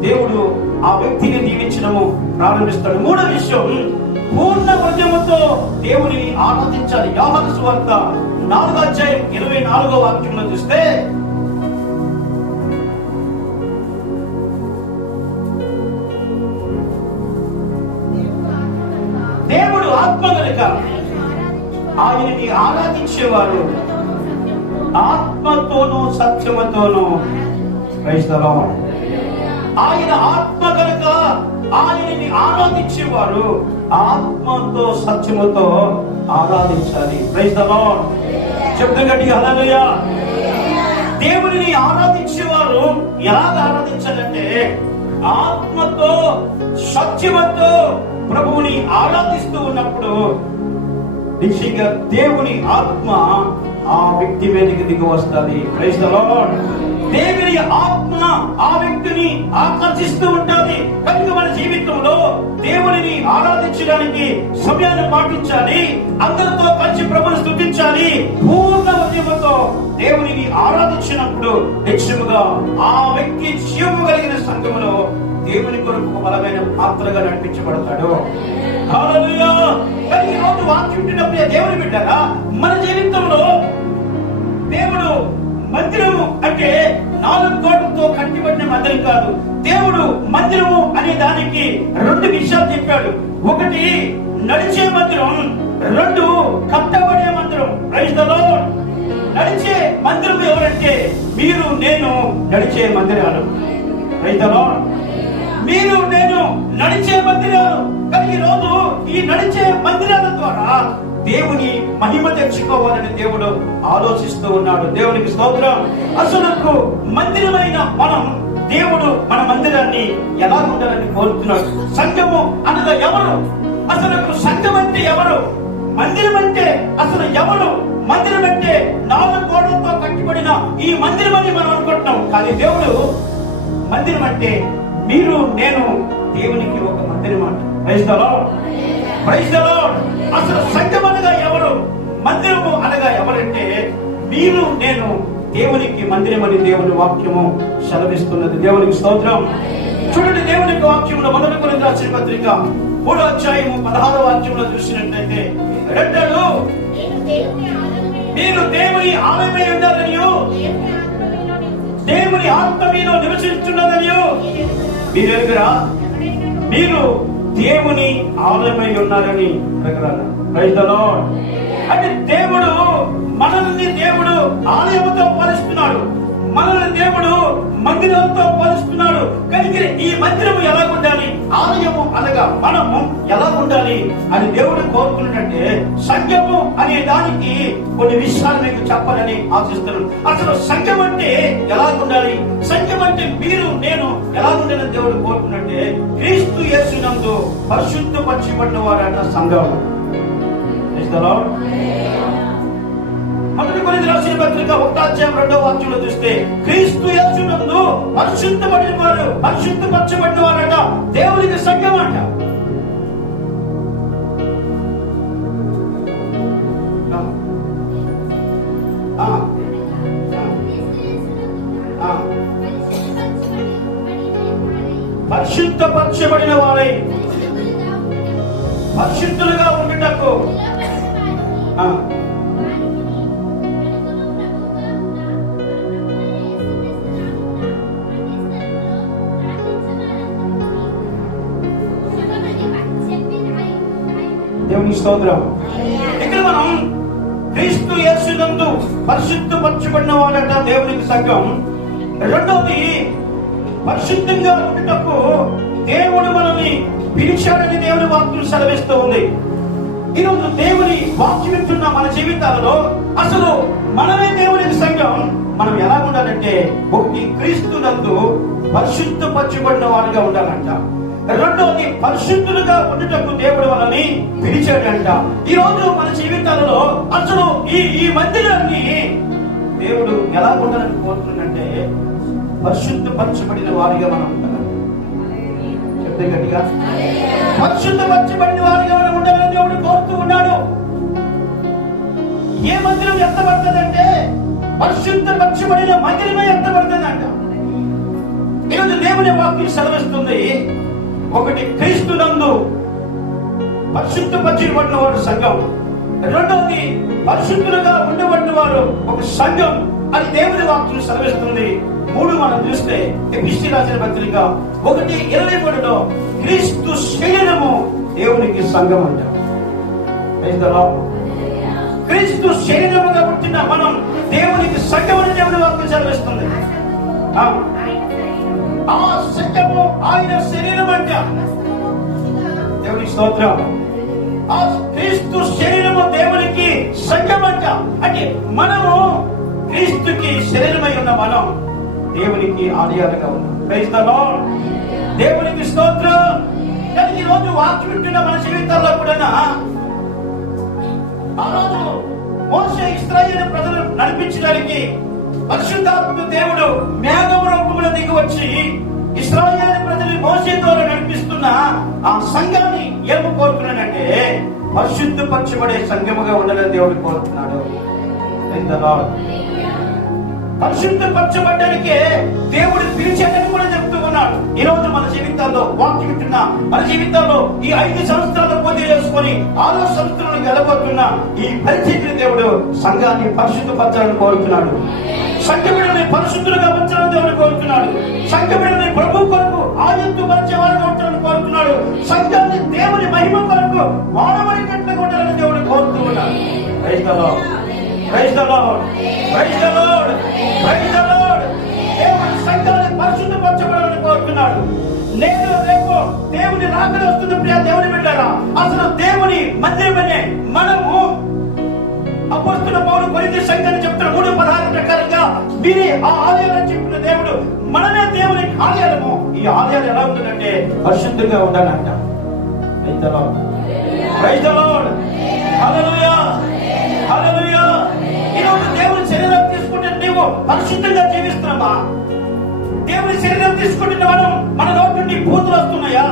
దేవుడు ఆ వ్యక్తిని దీవించడము ప్రారంభిస్తాడు. మూడో విషయం, పూర్ణ హృదయముతో దేవుని ఆరాధించాలి. యోహాను సువార్త 4వ అధ్యాయం 24వ వాక్యంలో చూస్తే, దేవుడు ఆత్మ గనుక ఆయనని ఆరాధించేవారు ఆత్మతోనూ సత్యముతోనూ. Praise the lord. ఆయన ఆత్మ కనుక ఆయనని ఆరాధించేవారు ఆత్మతో సత్యముతో ఆరాధించాలి. Praise the Lord. చెప్తాం గట్టిగా హల్లెలూయా. దేవుని ఆరాధించేవారు ఎలా ఆరాధించాలంటే ఆత్మతో సత్యముతో ప్రభువుని ఆరాధిస్తూ ఉన్నప్పుడు నిశ్చయంగా దేవుని ఆత్మ ఆ వ్యక్తి మీదకి దిగి వస్తుంది. Praise the Lord. దేవుని ఆత్మ ఆ వ్యక్తిని ఆకర్షిస్తూ ఉంటుంది. కనుక మన జీవితంలో దేవుని ఆరాధించడానికి సమయాన్ని పాటించాలి. అందరితో కలిసి ప్రభువుని స్తుతించాలి. పూర్ణ హృదయంతో దేవుని ఆరాధించినప్పుడు నిశ్చయముగా ఆ వ్యక్తి జీవము కలిగిన సంఘములో దేవుని కొరకు బలమైన పాత్రగా నడిపించబడతాడు. హల్లెలూయా. ఈ రోజు వాక్యం వింటున్నప్పుడు దేవుని బిడ్డగా మన జీవితంలో దేవుడు మందిరము అంటే 4 గోడలతో కట్టిబడిన మందిరం కాదు. దేవుడు మందిరము అనే దానికి 2 విషయాలు చెప్పాడు. ఒకటి నడిచే మందిరం, 2 కట్టబడే మందిరం. Praise the Lord. నడిచే మందిరం ఎవరంటే మీరు నేను నడిచే మందిరాలు. Praise the Lord. మీరు నేను నడిచే మందిరాలు. కానీ ఈ రోజు ఈ నడిచే మందిరాల ద్వారా దేవుని మహిమ తెచ్చుకోవాలని దేవుడు ఆలోచిస్తూ ఉన్నాడు. దేవునికి స్తోత్రం. అసలు మందిరమైన మనం దేవుడు మన మందిరాన్ని ఎలా ఉండాలని కోరుతున్నాడు. సంఘము అనగా ఎవరు? అసలు సంఘం అంటే ఎవరు? మందిరం అంటే అసలు ఎవరు? మందిరం అంటే 4 గోడలతో కట్టిబడిన ఈ మందిరం అని మనం అనుకుంటున్నాం. కానీ దేవుడు మందిరం అంటే మీరు నేను దేవునికి ఒక మందిరం అంట. Praise the Lord. Praise the Lord. అసలు సంఘం అనగా ఎవరు? మందిరము అనగా ఎవరంటే మీరు నేను దేవునికి మందిరం అని దేవుని వాక్యము సెలవిస్తున్నది. దేవునికి స్తోత్రం. చూడండి, దేవుని యొక్క వాక్యంలో 1 కొరింథీయులకు రాసిన పత్రిక 3వ అధ్యాయము 16వ వాక్యంలో చూసినట్లయితే, రెండడు మీరు దేవుని ఆలయమై ఉండాలనియు దేవుని ఆత్మ మీలో నివసిస్తున్నదనియు మీరు ఎరుగురా. మీరు దేవుని ఆలయమై ఉన్నారని ప్రకటన. Praise the Lord. అంటే దేవుడు మనల్ని దేవుడు ఆలయముతో పోలుస్తున్నాడు, మనల్ని దేవుడు మందిరంతో పోలుస్తున్నాడు. కనుక ఈ మందిరము ఎలా ఉండాలి, ఆలయము అనగా మనము ఎలా ఉండాలి అని దేవుడు కోరుకున్నట్టే సంఘము అనే దానికి కొన్ని విషయాలు మీకు చెప్పాలని ఆశిస్తున్నాను. అసలు సంఘం అంటే ఎలా ఉండాలి, సంఘం అంటే మీరు నేను ఎలా ఉండాలని దేవుడు కోరుకున్నట్టే క్రీస్తు యేసునందు పరిశుద్ధపరచబడిన వారట సంఘం. మొదటి కొరింథీయులకు రాసిన పత్రిక 1:2 చూస్తే క్రీస్తు యేసునందు పరిశుద్ధపడిన వారు, పరిశుద్ధపరచబడిన వారట దేవునికి సంఘం అంట. పరిశుద్ధపరచబడిన వారై పరిశుద్ధులుగా ఉండుటకు దేవుని స్తోత్రం. ఇక్కడ మనం క్రీస్తు యేసునందు పరిశుద్ధపరచబడిన వారట దేవునికి సంఘం. రెండవది, పరిశుద్ధంగా ఉండుటకు దేవుడు మనల్ని పిలిచాడని దేవుని వాక్యం సెలవిస్తూ ఉంది. ఈరోజు దేవుని వాక్యం వింటున్న మన జీవితాలలో అసలు మనమే దేవునికి సంఘం. మనం ఎలా ఉండాలంటే, ఒకటి క్రీస్తునందు పరిశుద్ధపరచబడిన వారుగా ఉండాలంట. రెండవది, పరిశుద్ధులుగా ఉండుటకు దేవుడు మనల్ని పిలిచాడంట. ఈ రోజు మన జీవితాలలో అసలు ఈ మందిరాన్ని దేవుడు ఎలా ఉండాలని కోరుతుందంటే పరిశుద్ధపరచబడిన వారిగా మనం ఉండాలి. చెప్తే గట్టిగా, పరిశుద్ధపరచబడిన వారిగా మనం ఉండాలని దేవుడు కోరుతూ ఉన్నాడు. ఏ మందిరం ఎత్తబడుతుందంటే పరిశుద్ధపరచబడిన మందిరమే ఎత్తబడుతుందంట. ఈరోజు దేవుని వాక్యం సెలవిస్తుంది, ఒకటి క్రీస్తునందు పరిశుద్ధపరచబడిన వారు సంఘం, రెండవది పరిశుద్ధులుగా ఉండబడిన వారు ఒక సంఘం అని దేవుని వాక్యం సెలవిస్తుంది. మూడు మనం చూస్తే ఎఫెసీయులకు రాసిన పత్రిక 1:23 క్రీస్తు శరీరము దేవునికి సంఘం అంట. క్రీస్తు శరీరముగా పుట్టిన మనం దేవునికి సంఘం అని దేవుని వాక్యం సెలవిస్తుంది. ఆ సంఘము ఆయన శరీరం అంట. దేవుని స్తోత్రం. ఆ క్రీస్తు శరీరము దేవునికి సంఘం అంట. అంటే మనము క్రీస్తుకి శరీరమై ఉన్న మనం దేవునికి ఆలయాలుగా ఉన్నాం. Praise the Lord. దేవునికి స్తోత్రం. కానీ ఈ రోజు వాక్యం వింటున్న మన జీవితాల్లో కూడా ఆ రోజు మోషే ఇశ్రాయేలు ప్రజలు నడిపించడానికి పరిశుద్ధాత్మ దేవుడు మేఘం రూపంలో దిగి వచ్చి ఇశ్రాయేలు ప్రజలు మోషే ద్వారా నడిపిస్తున్న ఆ సంఘాన్ని ఏమి కోరుతున్నాడంటే పరిశుద్ధపరచబడే సంఘముగా ఉండాలని దేవుడు కోరుతున్నాడు. పరిశుద్ధపరచబడ్డానికే దేవుడు పిలిచాడని కూడా చెప్తూ ఉన్నాడు. ఈ రోజు మన జీవితాల్లో వాక్యం వింటున్న మన జీవితాల్లో ఈ 5 సంవత్సరాలు పూర్తి చేసుకొని 6వ సంవత్సరాలకు వెళ్ళబోతున్న ఈ పరిస్థితిని దేవుడు సంఘాన్ని పరిశుద్ధపరచాలని కోరుతున్నాడు. సంఘ బిడ్డల్ని పరిశుద్ధులుగా ఉంచాలని దేవుడు కోరుతున్నాడు. సంఘ బిడ్డల్ని ప్రభు కొరకు ఆయుత్తుపరిచే వారిగా ఉంచాలని కోరుతున్నాడు. సంఘాన్ని దేవుని మహిమ కొరకు వాడమని కట్టుగా ఉండాలని దేవుడు కోరుతూ ఉన్నాడు. Praise the Lord. Praise the Lord. Praise the Lord. Praise the Lord. దేవుని సంఘాన్ని పరిశుద్ధపరచబడాలని కోరుతున్నాడు. నేను రేపు దేవుని రాకడ వస్తున్న ప్రియ దేవుని బిడ్డలారా, అసలు దేవుని మందిరమనే మనము అపోస్తలుడైన పౌలు కొరింథీ సంఘాన్ని చెప్తున్న 3:16 ప్రకారంగా మీరే ఆ ఆలయాలని చెప్పిన దేవుడు మనమే దేవుని ఆలయాలము. ఈ ఆలయాలు ఎలా ఉంటుందంటే పరిశుద్ధంగా ఉండాలంట. Praise the Lord. Praise the Lord. Hallelujah. Hallelujah. ఈరోజు దేవుని శరీరం తీసుకుంటే నీవు పరిశుద్ధంగా జీవిస్తున్నామా? దేవుని శరీరం తీసుకుంటున్న మనం మన నోటి నుండి బూతులు వస్తున్నాయా?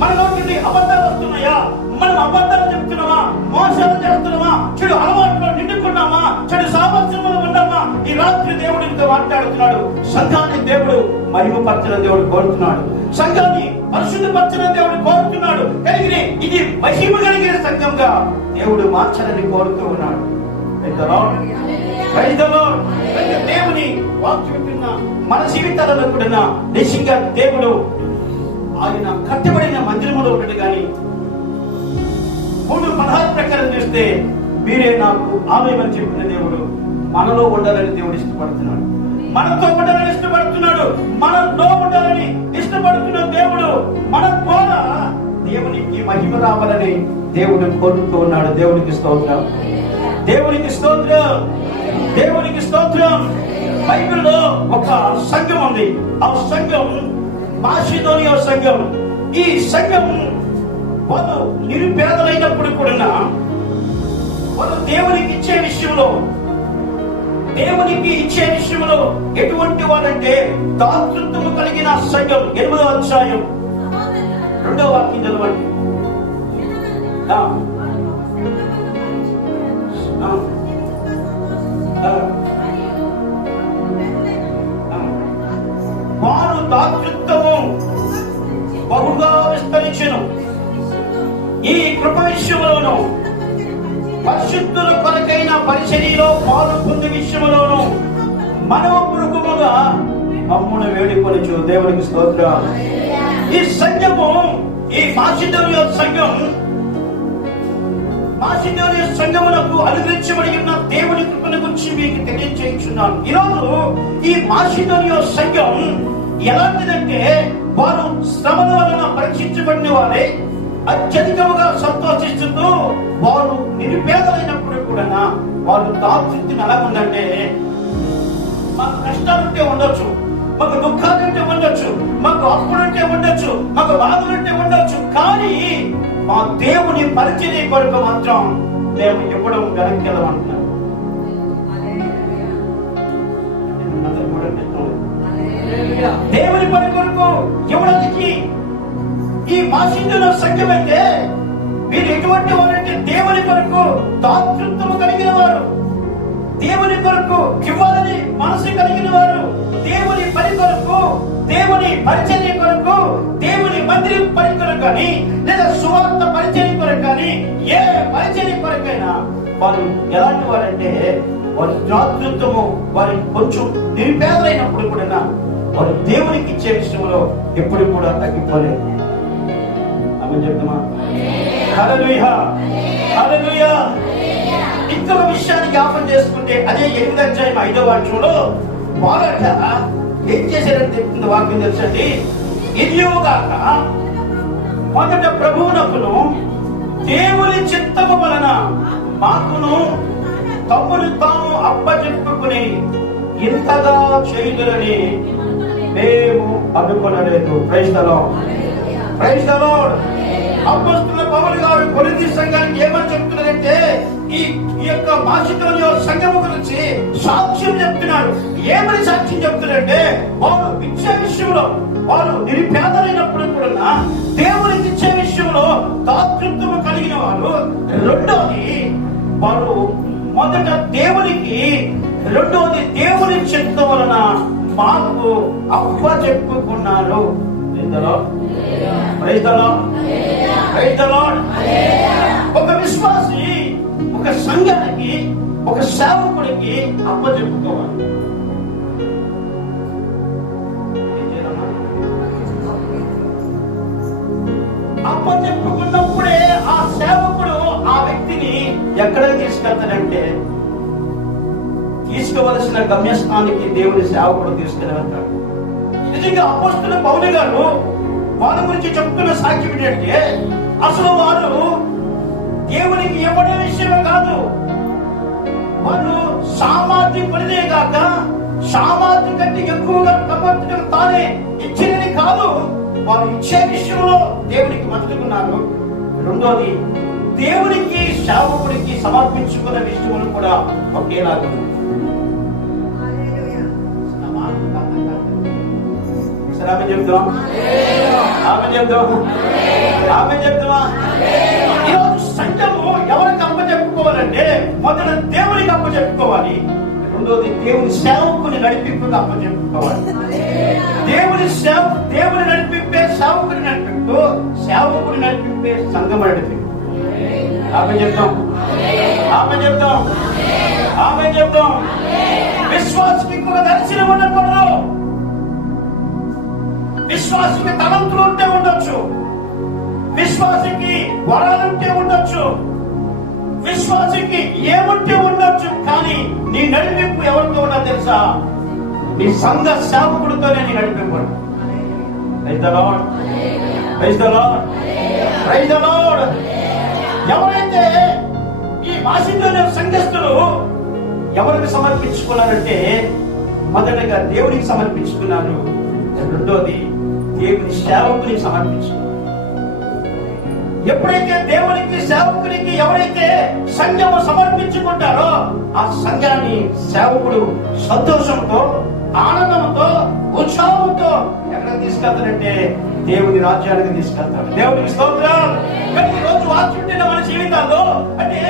మన నోటి నుండి అబద్ధాలు వస్తున్నాయా? మనం అబద్ధాలు చెప్తున్నామా? మోసాలు చేస్తున్నామా? చెడు అలవాట్లో నిండుకున్నామా? చెడు సామర్థ్యంలో ఉన్నామా? ఈ రాత్రి దేవుడు ఇంత మాట్లాడుతున్నాడు. సంఘాన్ని దేవుడు మహిమపరచడం దేవుడు కోరుతున్నాడు. సంఘాన్ని పరిశుద్ధపరచడం దేవుడు కోరుతున్నాడు. కలిగిన ఇది మహిమ కలిగిన సంఘంగా దేవుడు మార్చాలని కోరుతూ ఉన్నాడు. దేవుని వాక్యం వింటున్న మన జీవితాలలో కూడా నిజంగా దేవుడు ఆయన కట్టబడిన మందిరములో ఉండడు. కానీ 3:16 ప్రకారం చూస్తే మీరే నాకు ఆలయం అని చెప్పిన దేవుడు మనలో ఉండాలని దేవుడు ఇష్టపడుతున్నాడు. మనతో ఉండాలని ఇష్టపడుతున్నాడు. మనలో ఉండాలని ఇష్టపడుతున్న దేవుడు మన ద్వారా దేవునికి మహిమ రావాలని దేవుడు కోరుతూ ఉన్నాడు. దేవునికి స్తోత్రం, దేవునికి స్తోత్రం, దేవునికి స్తోత్రం. బైబిల్లో ఒక సంఘం ఉంది. ఆ సంఘం మాసిదోనియా సంఘం. ఈ సంఘం వాళ్ళు నిరుపేదలైనప్పుడు కూడా వాళ్ళు దేవునికి ఇచ్చే విషయంలో ఎటువంటి వారంటే దాతృత్వము కలిగిన సంఘం. 8వ అధ్యాయం 2వ వాక్యం చదవండి. వారు దాతృత్వము బహుగా విస్తరించెను. ఈ కృప విషయంలోను పరిశుద్ధుల కొరకైన పరిచర్యలో పాలు పొందే విషయంలోను మనోపూర్వకముగా మమ్మును వేడుకొనుచు. దేవునికి స్తోత్రం. ఈ సంఘము, ఈ మాసిదోనియా సంఘమునకు అనుగ్రహించబడి ఉన్న దేవుని కృపను గురించి మీకు తెలియజేస్తున్నాను. ఈరోజు ఈ మాసిదోనియా సంఘం ఎలాంటిదంటే వారు శ్రమల వలన పరీక్షించబడిన వారే అత్యధికముగా సంతోషిస్తూ వారు నిరుపేదలైనప్పుడు కూడా వారు దాతృత్వం ఎలా ఉందంటే, మాకు కష్టాలుంటే ఉండొచ్చు, మాకు దుఃఖాలుంటే ఉండొచ్చు, మాకు అప్పులుంటే ఉండొచ్చు, మాకు బాధలుంటే ఉండొచ్చు, కానీ మా దేవుని పరిచర్య కొరకు మాత్రం మేము ఇవ్వడం గణకెళ్ళమంటున్నాం. దేవుని పని కొరకు ఇవ్వడానికి ఈ మాసిదోనియా సంఘం అయితే మీరు ఎటువంటి వారంటే దేవుని కొరకు దాతృత్వము కలిగిన వారు, దేవుని కొరకు ఇవ్వాలని మనసు కలిగిన వారు, దేవుని పని కొరకు, దేవుని పరిచర్య కొరకు, దేవుని మందిరం పని కొరకు కానీ లేదా సువార్త పరిచర్య కొరకు కానీ ఏ పరిచర్య కొరకైనా వారు ఎలాంటి వారంటే వారి దాతృత్వము వారి కొంచెం నిరుపేదలైనప్పుడు కూడా వారు దేవునికి ఇచ్చే విషయంలో ఎప్పుడు కూడా తగ్గిపోలేదు. చెప్తామా? హల్లెలూయా, హల్లెలూయా. ఇంకొక విషయాన్ని జ్ఞాపకం చేసుకుంటే అదే 8వ అధ్యాయం 5వ వాక్యంలో వారట ఏం చేశారని చెప్తుంది వాక్యం తెలుసండి. ఇదియోగాక మొదట ప్రభువునకును దేవుని చిత్తము వలన మాకును తమ్మును తాము అప్పచెప్పుకుని ఇంతగా చేయుదురని మేము అనుకొనలేదు. Praise the Lord, praise the Lord. అపోస్తలుల పౌలు గారు కొరింథీ సంఘానికి ఏమని చెప్తున్నారంటే ఈ యొక్క మాసిదోనియా సంఘము గురించి సాక్ష్యం చెప్తున్నారు. ఏమని సాక్ష్యం చెప్తున్నారంటే వారు ఇచ్చే విషయంలో వారు నిరుపేదలైనప్పుడు కూడా దేవునికి ఇచ్చే విషయంలో దాతృత్వము కలిగిన వారు. రెండోది వారు మొదట దేవునికి, రెండోది దేవుని చిత్తం వలన మాకు అప్పచెప్పుకున్నారు. ఒక విశ్వాసి ఒక సంఘానికి, ఒక సేవకుడికి అప్పచెప్పుకోవాలి. అప్పచెప్పుకున్నప్పుడే ఆ సేవకుడు ఆ వ్యక్తిని ఎక్కడికి తీసుకెళ్తాడంటే తీసుకోవలసిన గమ్యస్థానానికి దేవుని సేవకుడు తీసుకుని వెళ్తాడు. నిజంగా అపోస్తలుల పౌలు గారు వాళ్ళ గురించి చెప్తున్న సాక్ష్యం ఏంటంటే అసలు వారు దేవునికి ఇవ్వడం విషయమే కాదు, వాళ్ళు సామాజికులనే కాక సామాజిక కంటే ఎక్కువగా సమర్థం తానే ఇచ్చినది కాదు, వారు ఇచ్చే విషయంలో దేవునికి మద్దతున్నారు. రెండోది దేవునికి సేవకుడికి సమర్పించుకున్న విషయంలో కూడా ఒకేలాగా. ఆమె చెప్తాం, ఆమె చెప్తాం, ఆమె చెప్తామా? ఈరోజు సంఘము ఎవరికి అప్పచెప్పుకోవాలంటే మొదట దేవునికి అప్పచెప్పుకోవాలి. రెండోది దేవుని సేవకుని నడిపింపుకి అప్పచెప్పుకోవాలి. దేవుని నడిపింపే సేవకుని నడిపింపు, సేవకుని నడిపింపే సంఘం నడిపింపు. ఆమె చెప్తాం, ఆమె చెప్తాం, ఆమె చెప్తాం. విశ్వాసకి ఇంకొక దర్శనం ఉండకూడదు. విశ్వాసికి తలంతులు ఉంటే ఉండొచ్చు, విశ్వాసికి వరాలుంటే ఉండొచ్చు, విశ్వాసికి ఏముంటే ఉండొచ్చు. కానీ నీ నడిపింపు ఎవరితో ఉన్నా తెలుసా? నీ సంఘ సేవకుడితోనే నీ నడిపింపు. Praise the Lord, praise the Lord, praise the Lord. ఎవరైతే ఈ మాసిదోనియ సంఘస్థులు ఎవరికి సమర్పించుకున్నారంటే, మొదటగా దేవునికి సమర్పించుకున్నారు, రెండోది దేవుని సేవకునికి సమర్పించుకున్నారు. ఎప్పుడైతే దేవునికి సేవకునికి ఎవరైతే సంఘము సమర్పించుకుంటారో ఆ సంఘాన్ని సేవకుడు సంతోషంతో, ఆనందంతో, ఉత్సాహంతో ఎక్కడ తీసుకెళ్తాడంటే దేవుని రాజ్యానికి తీసుకెళ్తాడు. దేవునికి స్తోత్రం. కానీ ఈ రోజు వాచుంటున్న మన జీవితాల్లో అంటే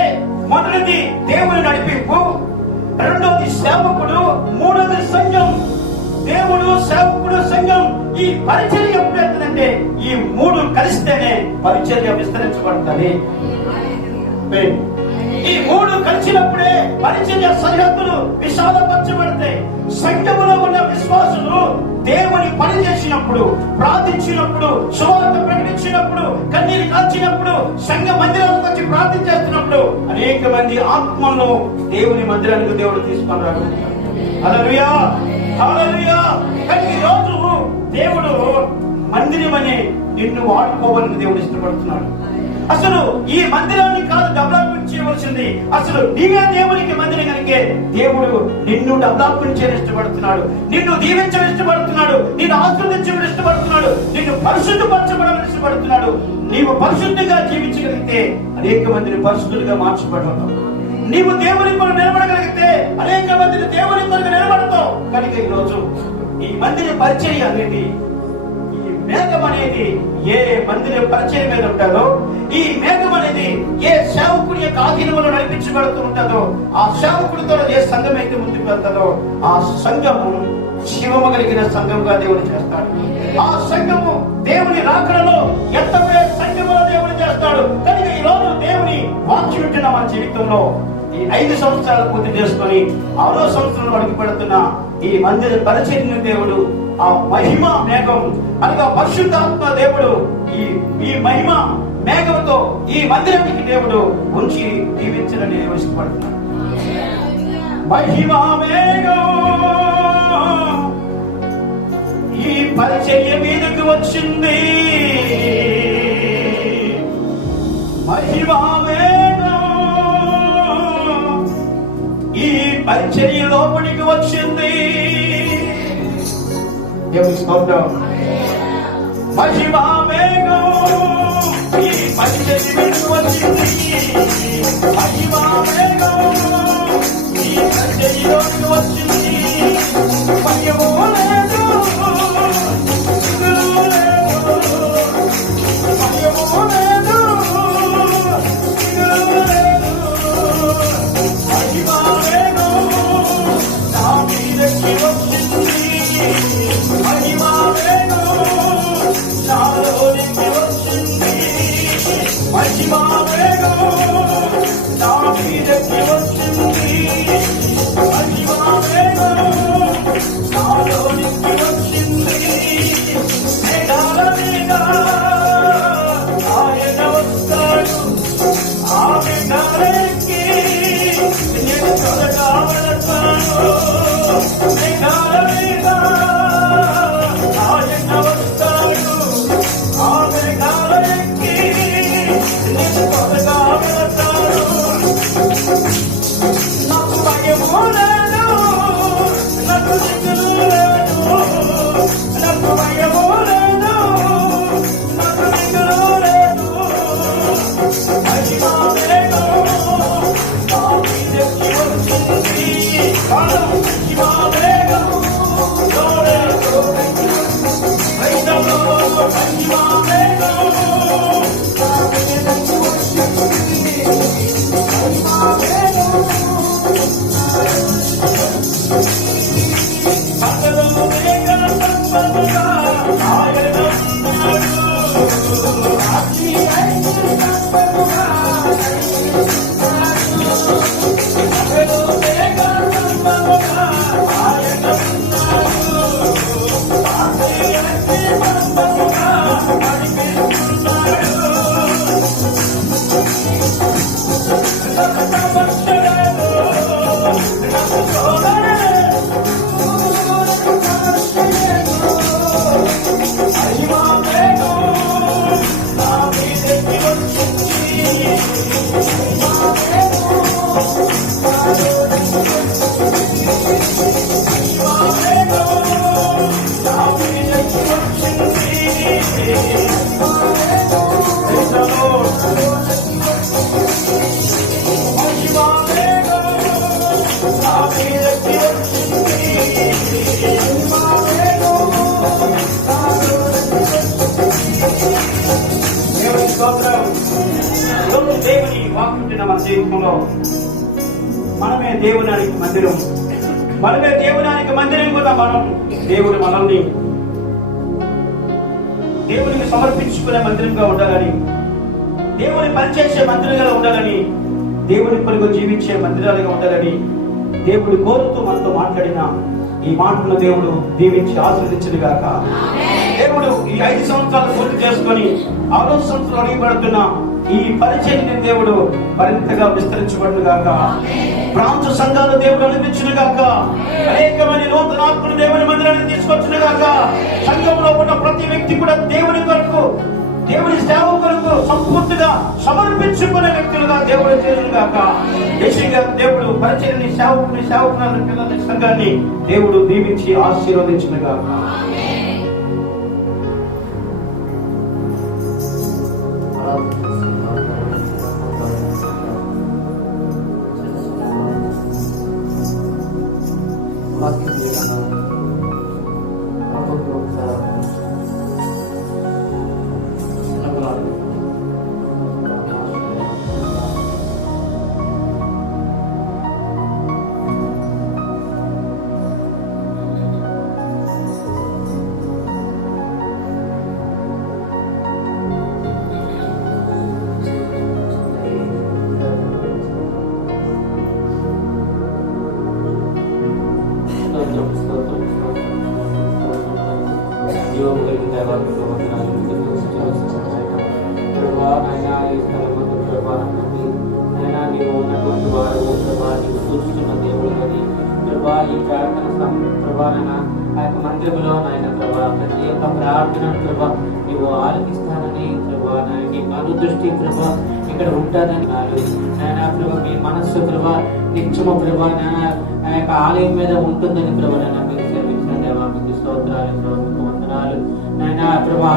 మొదటిది దేవుని నడిపింపు, రెండోది సేవకుడు, మూడోది సంఘం. దేవుడు, సేవకుడు, సంఘం, ఈ పరిచర్య ఎప్పుడైతుందంటే ఈ మూడు కలిస్తేనే పరిచర్య విస్తరించబడుతుంది. ఈ మూడు కలిసినప్పుడే పరిచర్య సరిహద్దులు విశాలపరచబడతాయి. సంఘములో ఉన్న విశ్వాసులు దేవుని పని చేసినప్పుడు, ప్రార్థించినప్పుడు, సువార్త ప్రకటించినప్పుడు, కన్నీరు కాల్చినప్పుడు, సంఘ మందిరాలకు వచ్చి ప్రార్థన చేస్తున్నప్పుడు అనేక మంది ఆత్మలను దేవుని మందిరానికి దేవుడు తీసుకొని రాడు. హల్లెలూయా, హల్లెలూయా. కానీ ఈ రోజు దేవుడు మందిరమని నిన్ను వాడుకోవాలని దేవుడు ఇష్టపడుతున్నాడు. అసలు ఈ మందిరాన్ని కాదు డెవలప్మెంట్ చేయవలసింది, అసలు నీవే దేవునికి మందిరం కనుక దేవుడు నిన్ను డెవలప్మెంట్ చేయడం ఇష్టపడుతున్నాడు, నిన్ను దీవించడం ఇష్టపడుతున్నాడు, నిన్ను ఆశీర్వదించడం ఇష్టపడుతున్నాడు, నిన్ను పరిశుద్ధపరచబడడం ఇష్టపడుతున్నాడు. నీవు పరిశుద్ధంగా జీవించగలిగితే అనేక మందిని పరిశుద్ధులుగా మార్చబడతావు. నీవు దేవుని కొరకు నిలబడగలిగితే అనేక మందిని దేవుని కొరకు నిలబడతావు. కనుక ఈరోజు ఈ మందిర పరిచర్య అనేది, ఈ మేఘం అనేది ఏ మందిర పరిచయం మీద ఉంటుందో, ఈ మేఘం అనేది ఏ సేవకుడి యొక్క ఆధీనంలో నడిపించబడుతూ ఉంటుందో, ఆ సేవకుడితో ఏ సంఘం అయితే ముందుకు వెళ్తుందో ఆ సంఘము శివము కలిగిన సంఘంగా దేవుడు చేస్తాడు. ఆ సంఘము దేవుని రాకడలో ఎత్తబడే సంఘములో దేవుడు చేస్తాడు. కనుక ఈ రోజు దేవుని వాక్యం వింటున్న మన జీవితంలో ఈ 5 సంవత్సరాలు పూర్తి చేసుకొని 6వ సంవత్సరంలో అడుగు పెడుతున్న ఈ మందిర పరిచర్యను దేవుడు ఆ మహిమ మేఘం అనగా పరిశుద్ధాత్మ దేవుడు ఈ మహిమ మేఘంతో ఈ మందిరానికి దేవుడు ఉంచి దీవించాలని ఇష్టపడుతున్నాడు. మహిమ మేఘం ఈ పరిచర్య మీదకు వచ్చింది. మహిమ మేఘం ఈ పరిచర్య లోపలికి వచ్చింది. దేవుని స్తోత్రం. మహిమ మేఘం ఈ పరిచర్య మీదకు వచ్చింది. మహిమ మేఘం ఈ పరిచర్యలోకి వచ్చింది. భయము లేదు, భయము లేదు, మహిమ మేఘం నా మీదకి వచ్చింది. మహిమ మేఘం నాలోనికి వచ్చింది. మహిమ మేఘం నా మీదకి వచ్చింది. మహిమ మేఘం నాలోనికి వచ్చింది. మేఘాల మీద ఆయన వస్తాడు. ఆ మేఘాలకి నేను త్వరగా వెళతాను. మేఘాల మీద ఆయన వస్తాడు. ఆ మేఘాలకి నేను త్వరగా వెళతాను. నాకు భయము లేదు, నాకు దిగులు లేదు, నాకు భయము లేదు, నాకు దిగులు లేదు. మహిమ మేఘం నా మీదకి వచ్చింది. మహిమ మేఘం మహిమ మేఘం నా మీదకి వచ్చింది. మహిమ మేఘం దేవుని వాక్యం మన జీవితంలో మనమే దేవునానికి మందిరం, మనమే దేవునానికి మందిరం కూడా మనం. దేవుడు మనల్ని దేవునికి సమర్పించుకునే మందిరంగా ఉండాలని, దేవుని పనిచేసే మందిరంగా ఉండాలని, దేవుని కొరకు జీవించే మందిరాలుగా ఉండాలని దేవుడు కోరుతూ మనతో మాట్లాడిన ఈ మాటలను దేవుడు దీవించి ఆశీర్వదించును గాక. దేవుడు ఈ 5 సంవత్సరాలు పూర్తి చేసుకొని 6వ సంవత్సరం అడిగిపడుతున్న ఈ పరిచయం దేవుడు మరింతగా విస్తరించబడును గాక. ప్రాంత సంఘాలు దేవుడు అనిపించును గాక. అనేకమైన నూతన ఆత్మను దేవుని మందిరాన్ని తీసుకొచ్చును గాక. సంఘంలో ఉన్న ప్రతి వ్యక్తి కూడా దేవుని కొరకు, దేవుని సేవ కొరకు సంపూర్తిగా సమర్పించుకునే వ్యక్తులుగా దేవుడు చేయును గాక. దేశంగా దేవుడు పరిచయని సేవకుని పిల్లల సంఘాన్ని దేవుడు దీవించి ఆశీర్వదించును గాక. మందిరంలో నాయన ప్రభా ప్రతి ఒక్క ప్రార్థనను ప్రభా నీవు ఆలకిస్తానని ప్రభా నీ అనుదృష్టి ప్రభా ఇక్కడ ఉంటానని నాయన ప్రభా మీ మనస్సు ప్రభా నిత్యము ప్రభా ఆ యొక్క ఆలయం మీద ఉంటుందని ప్రభా నాయన మీరు సేవించిన దేవా మీకు స్తోత్రాలు, వందనాలు నాయన ప్రభా.